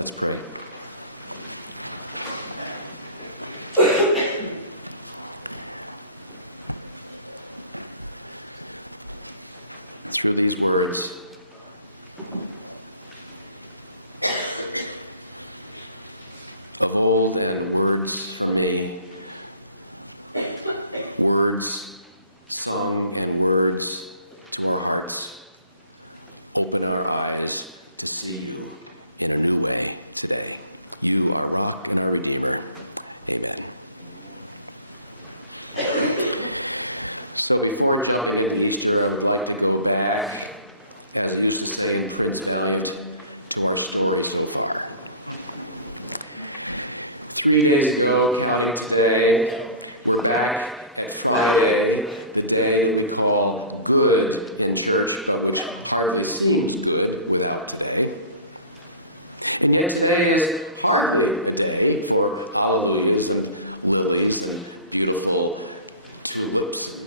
Let's pray. With these words, of old and words from me, words sung and words to our hearts, open our eyes to see you in a new way today. You are rock and our Redeemer. Amen. So before jumping into Easter, I would like to go back, as we used to say in Prince Valiant, to our story so far. 3 days ago, counting today, we're back at Friday, the day that we call good in church, but which hardly seems good without today. And yet today is hardly a day for alleluias and lilies and beautiful tulips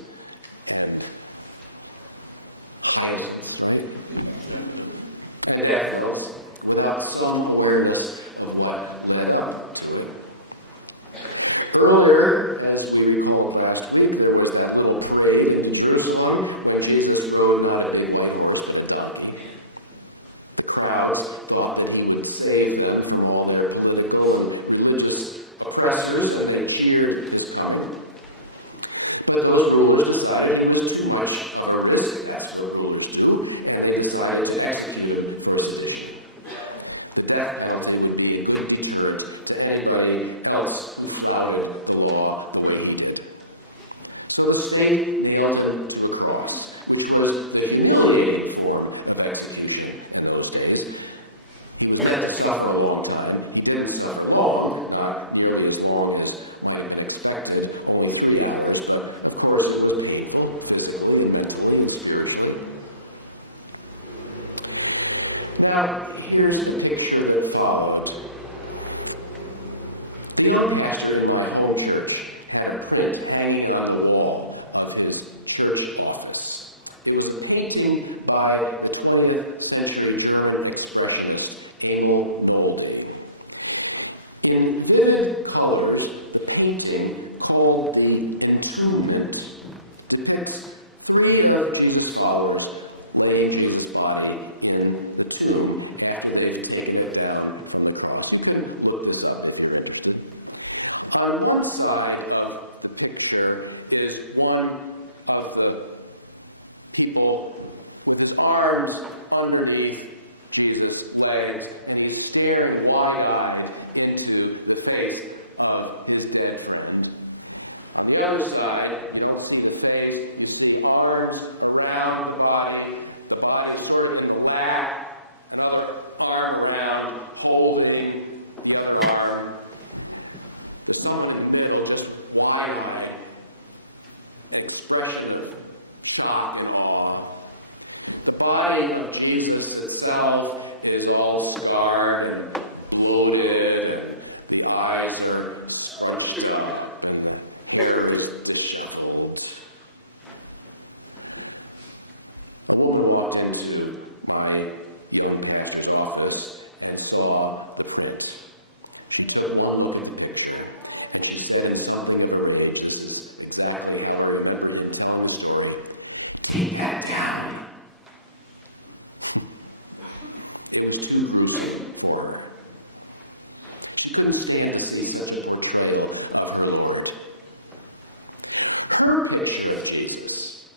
and hyacinths, right? And daffodils, without some awareness of what led up to it. Earlier, as we recalled last week, there was that little parade into Jerusalem when Jesus rode not a big white horse, but a donkey. The crowds thought that he would save them from all their political and religious oppressors, and they cheered his coming. But those rulers decided he was too much of a risk. That's what rulers do, and they decided to execute him for sedition. The death penalty would be a big deterrent to anybody else who flouted the law the way he did. So the state nailed him to a cross, which was the humiliating form of execution in those days. He was meant to suffer a long time. He didn't suffer long, not nearly as long as might have been expected, only 3 hours, but of course it was painful, physically and mentally and spiritually. Now, here's the picture that follows. The young pastor in my home church had a print hanging on the wall of his church office. It was a painting by the 20th century German expressionist Emil Nolde. In vivid colors, the painting, called the Entombment, depicts 3 of Jesus' followers laying Jesus' body in the tomb after they've taken it down from the cross. You can look this up if you're interested. On one side of the picture is one of the people with his arms underneath Jesus' legs, and he's staring wide-eyed into the face of his dead friend. On the other side, you don't see the face, you see arms around the body sort of in the lap, another arm around, holding the other arm. With someone in the middle, just wide-eyed, an expression of shock and awe. The body of Jesus itself is all scarred and bloated, and the eyes are scrunched up, and the hair is disheveled. A woman walked into my young pastor's office and saw the print. She took one look at the picture, and she said in something of a rage, this is exactly how I remembered him telling the story, "Take that down." It was too gruesome for her. She couldn't stand to see such a portrayal of her Lord. Her picture of Jesus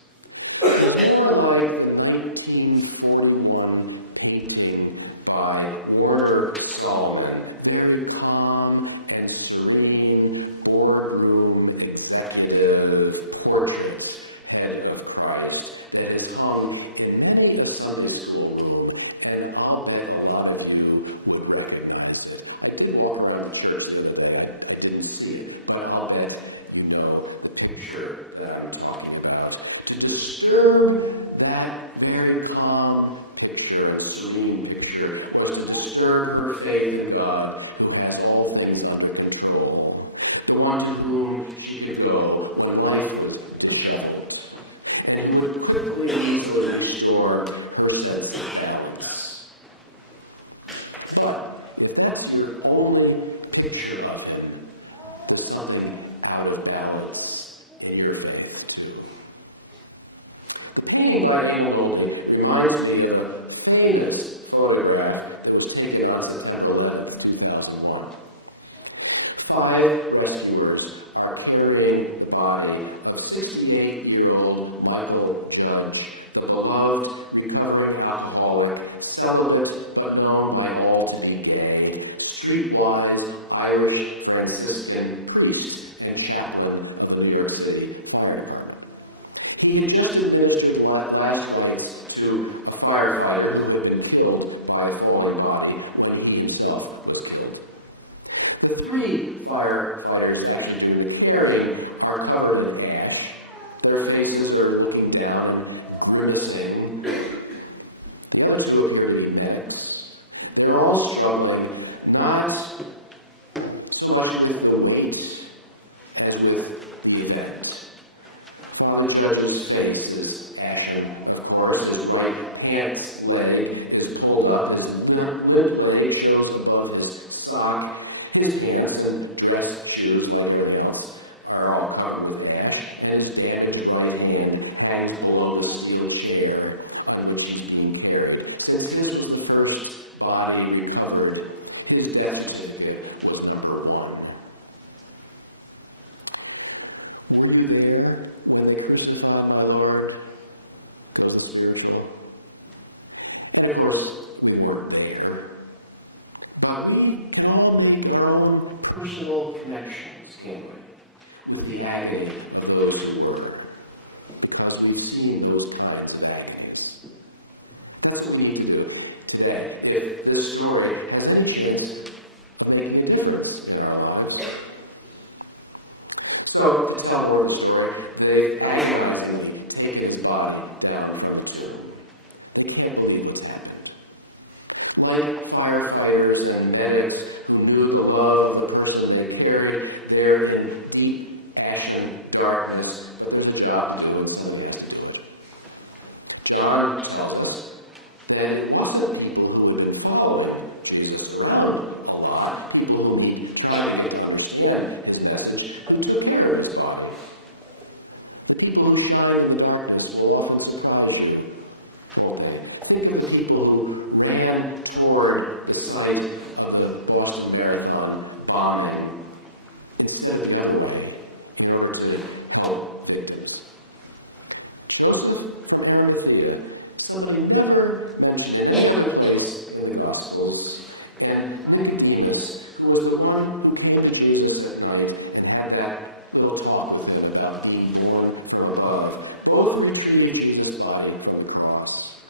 was more like the 1941 painting by Warner Solomon, very calm and serene boardroom executive portrait head of Christ that is hung in many a Sunday school room, and I'll bet a lot of you would recognize it. I did walk around the church the other day. I didn't see it, but I'll bet you know the picture that I'm talking about. To disturb that very calm picture and serene picture was to disturb her faith in God, who has all things under control. The one to whom she could go when life was disheveled, and who would quickly and easily restore her sense of balance. But If that's your only picture of him, there's something out of balance in your faith, too. The painting by Emil Nolde reminds me of a famous photograph that was taken on September 11th, 2001. 5 rescuers are carrying the body of 68-year-old Michael Judge, the beloved, recovering alcoholic, celibate, but known by all to be gay, streetwise Irish Franciscan priest and chaplain of the New York City Fire Department. He had just administered last rites to a firefighter who had been killed by a falling body when he himself was killed. The 3 firefighters actually doing the carrying are covered in ash. Their faces are looking down and grimacing. The other 2 appear to be medics. They're all struggling, not so much with the weight as with the event. The Judge's face is ashen, of course. His right pants leg is pulled up. His limp leg shows above his sock. His pants and dress shoes, like everything else, are all covered with ash, and his damaged right hand hangs below the steel chair on which he's being carried. Since his was the first body recovered, his death certificate was number 1. Were you there when they crucified my Lord? Wasn't spiritual. And of course, we weren't there. But we can all make our own personal connections, can't we, with the agony of those who were, because we've seen those kinds of agonies. That's what we need to do today, if this story has any chance of making a difference in our lives. So, to tell more of the story, they've agonizingly taken his body down from the tomb. They can't believe what's happened. Like firefighters and medics who knew the love of the person they carried, they're in deep, ashen darkness, but there's a job to do and somebody has to do it. John tells us that it wasn't people who had been following Jesus around a lot, people whom he tried to get to understand his message, who took care of his body. The people who shine in the darkness will often surprise you. Okay. Think of the people who ran toward the site of the Boston Marathon bombing instead of the other way in order to help victims. Joseph from Arimathea, somebody never mentioned in any other place in the Gospels, and Nicodemus, who was the one who came to Jesus at night and had that little talk with him about being born from above. Both retrieved Jesus' body from the cross.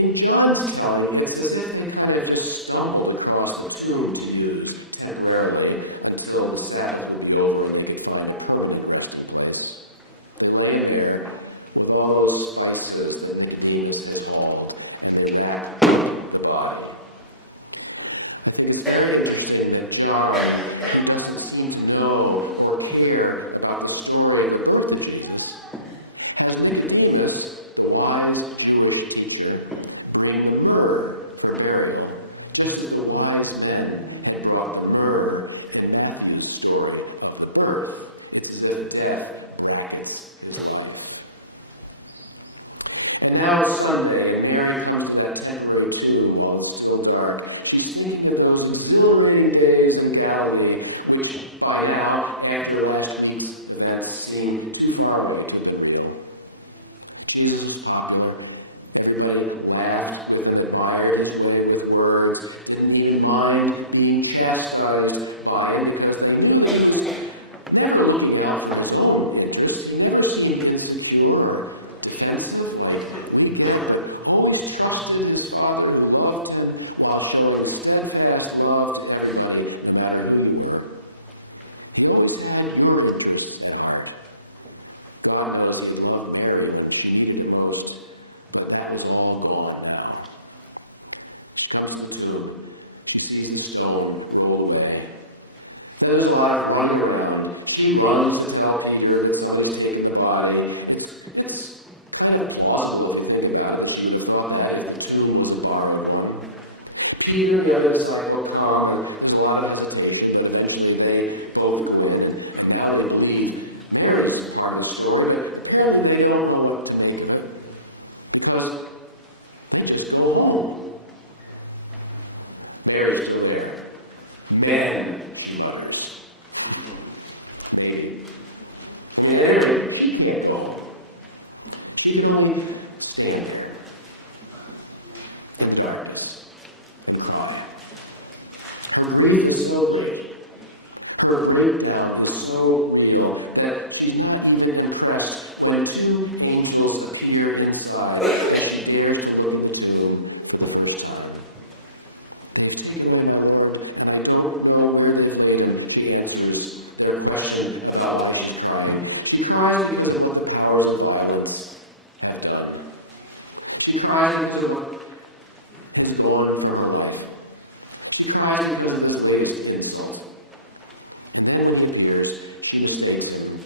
In John's telling, it's as if they kind of just stumbled across the tomb to use temporarily until the Sabbath would be over and they could find a permanent resting place. They lay in there with all those spices that Nicodemus has hauled, and they wrapped the body. I think it's very interesting that John, who doesn't seem to know or care about the story of the birth of Jesus, has Nicodemus, the wise Jewish teacher, bring the myrrh for burial, just as the wise men had brought the myrrh in Matthew's story of the birth. It's as if death brackets his life. And now it's Sunday, and Mary comes to that temporary tomb while it's still dark. She's thinking of those exhilarating days in Galilee, which by now, after last week's events, seem too far away to have been real. Jesus was popular. Everybody laughed with him, admired his way with words, didn't even mind being chastised by him because they knew he was never looking out for his own interests. He never seemed insecure or defensive like we did, always trusted his Father who loved him while showing steadfast love to everybody, no matter who you were. He always had your interests at heart. God knows he had loved Mary when she needed it most, but that was all gone now. She comes to the tomb. She sees the stone roll away. Then there's a lot of running around. She runs to tell Peter that somebody's taken the body. It's kind of plausible if you think about it, that she would have thought that if the tomb was a borrowed one. Peter and the other disciple come, and there's a lot of hesitation, but eventually they both go in, and now they believe Mary's part of the story, but apparently they don't know what to make of it, because they just go home. Mary's still there. Then she mutters. Maybe. I mean, at any rate, she can't go home. She can only stand there in darkness and cry. Her grief is so great. Her breakdown is so real that she's not even impressed when two angels appear inside and she dares to look in the tomb for the first time. They've taken away my Lord, and I don't know where they've laid him. She answers their question about why she's crying. She cries because of what the powers of violence have done. She cries because of what is gone from her life. She cries because of this latest insult. And then when he appears, she mistakes him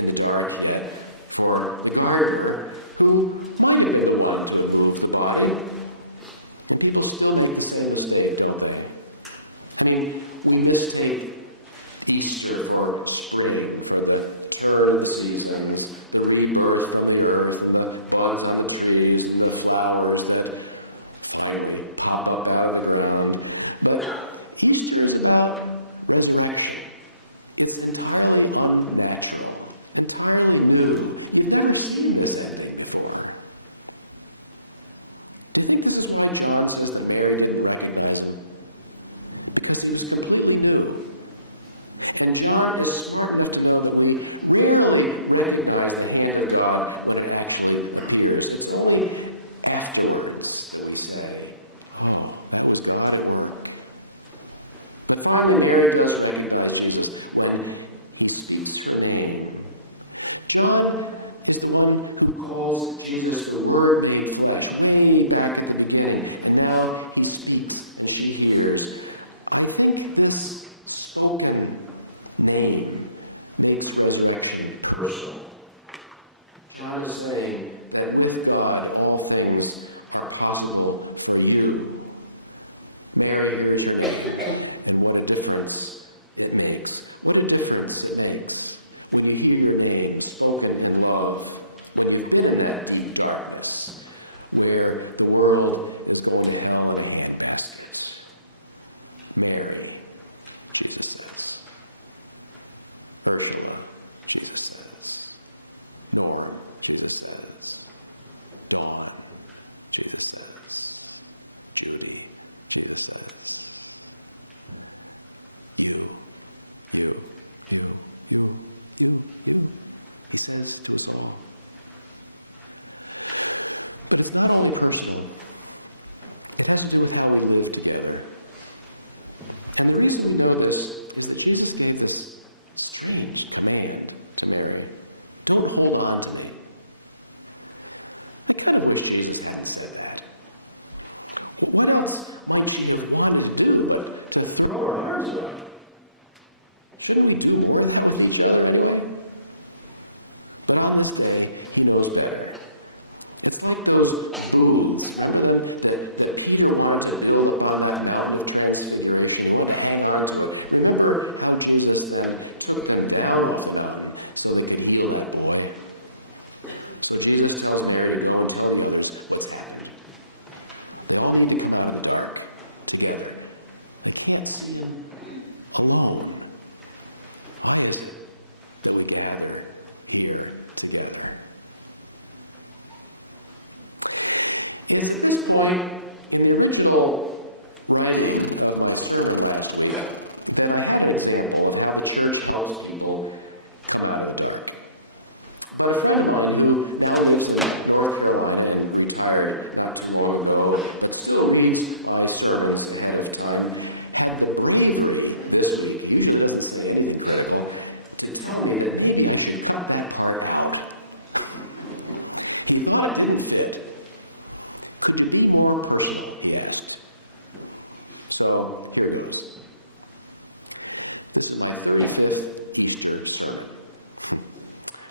in the dark yet for the gardener, who might have been the one to have moved the body. And people still make the same mistake, don't they? I mean, we mistake Easter for spring, for the turn of the seasons, the rebirth from the earth, and the buds on the trees, and the flowers that finally pop up out of the ground. But Easter is about resurrection. It's entirely unnatural, entirely new. You've never seen this ending before. Do you think this is why John says that Mary didn't recognize him? Because he was completely new. And John is smart enough to know that we rarely recognize the hand of God when it actually appears. It's only afterwards that we say, oh, that was God at work. But finally, Mary does recognize Jesus when he speaks her name. John is the one who calls Jesus the Word made flesh, way back at the beginning. And now he speaks and she hears. I think this spoken name makes resurrection personal. John is saying that with God, all things are possible for you. Mary hears her name, and what a difference it makes. What a difference it makes when you hear your name spoken in love, when you've been in that deep darkness where the world is going to hell in a handbasket. Mary, Jesus says. Ursula, Jesus says. Nora, Jesus says. Dawn, Jesus says. Judy, Jesus says. You. He says to us all. But it's not only personal. It has to do with how we live together. And the reason we know this is that Jesus gave this strange command to Mary. Don't hold on to me. I kind of wish Jesus hadn't said that. What else might she have wanted to do but to throw her arms around him? Shouldn't we do more than that with each other anyway? But on this day, he knows better. It's like those booths, remember them, that Peter wanted to build upon that mountain of transfiguration. He wanted to hang on to it. Remember how Jesus then took them down off the mountain so they could heal that boy. So Jesus tells Mary to go and tell the others what's happened. We all need to come out of the dark together. I can't see him alone. Why is it that we gather here together? It's at this point in the original writing of my sermon last week that I had an example of how the church helps people come out of the dark. But a friend of mine who now lives in North Carolina and retired not too long ago, but still reads my sermons ahead of time, had the bravery this week, he usually doesn't say anything critical, to tell me that maybe I should cut that part out. He thought it didn't fit. Could you be more personal, he asked. So here it goes. This is my 35th Easter sermon.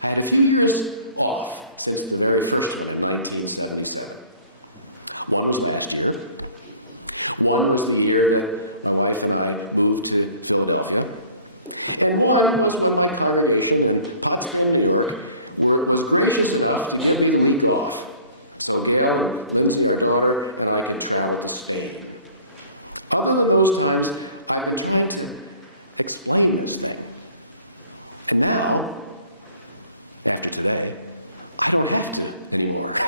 I had a few years off since the very first one in 1977. One was last year. One was the year that my wife and I moved to Philadelphia. And one was when my congregation in Boston, New York, was gracious enough to give me a week off. So Gail and Lindsay, our daughter, and I could travel to Spain. Other than those times, I've been trying to explain this thing. And now, after today, I don't have to anymore.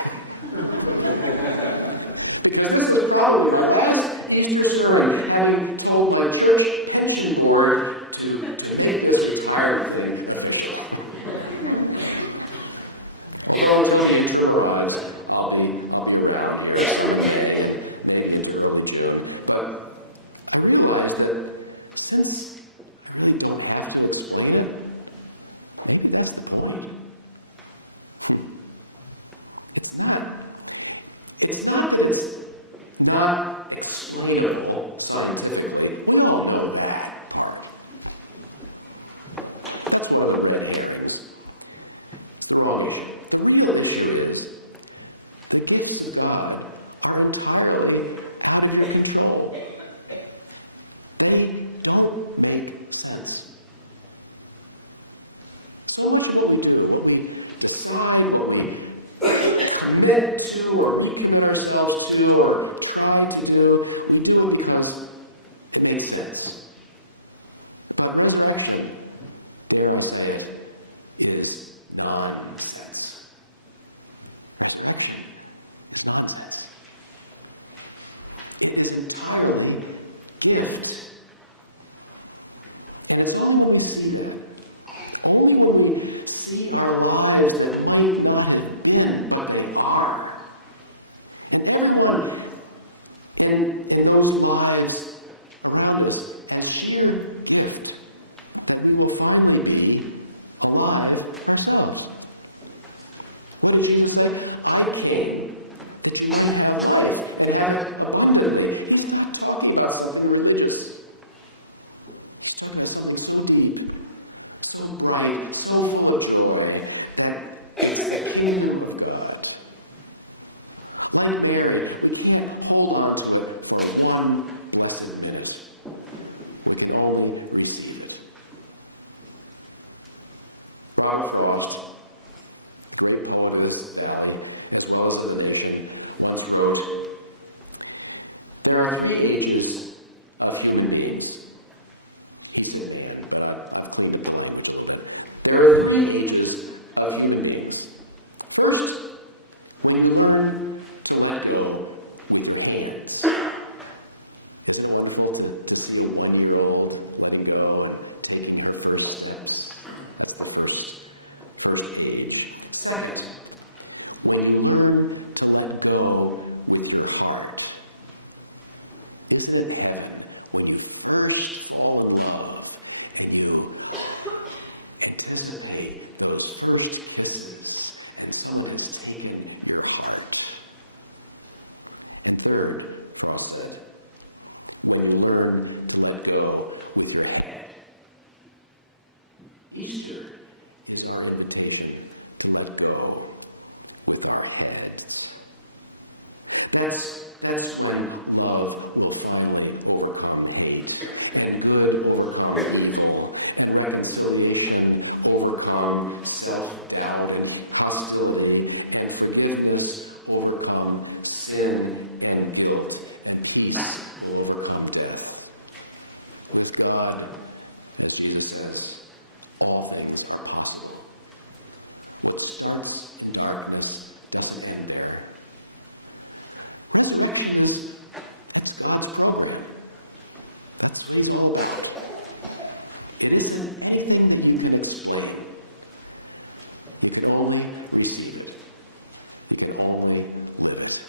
Because this is probably my last Easter sermon, having told my church pension board to make this retirement thing official. So until the interim arrives, I'll be around here someday, maybe into early June. But I realize that since I really don't have to explain it, maybe that's the point. It's not that it's not explainable scientifically. We all know that part. That's one of the red herrings. It's the wrong issue. The real issue is the gifts of God are entirely out of your control. They don't make sense. So much of what we do, what we decide, what we commit to or recommit ourselves to or try to do, we do it because it makes sense. But resurrection, dare I say it, is nonsense. Resurrection is nonsense. It is entirely gift. And it's only when we see that, only when we see our lives that might not have been, but they are. And everyone in those lives around us as sheer gift, that we will finally be alive ourselves. What did Jesus say? I came that you might have life and have it abundantly. He's not talking about something religious. He's talking about something so deep, so bright, so full of joy, that it's the kingdom of God. Like marriage, we can't hold on to it for one blessed minute. We can only receive it. Robert Frost, great poet of this valley, as well as of the nation, once wrote, "There are 3 ages of human beings." He said the hand, but I've cleaned up the language a little bit. There are 3 ages of human beings. First, when you learn to let go with your hands. Isn't it wonderful to see a 1-year-old letting go and taking her first steps? That's the first age. Second, when you learn to let go with your heart. Isn't it heaven when you first fall in love and you anticipate those first kisses and someone has taken your heart? And third, Frost said, when you learn to let go with your head. Easter is our invitation to let go with our heads. That's when love will finally overcome hate, and good overcome evil, and reconciliation overcome self-doubt and hostility, and forgiveness overcome sin and guilt, and peace will overcome death. With God, as Jesus says, all things are possible. What starts in darkness doesn't end there. Resurrection that's God's program. That's what he's all about. It isn't anything that you can explain. You can only receive it. You can only live it.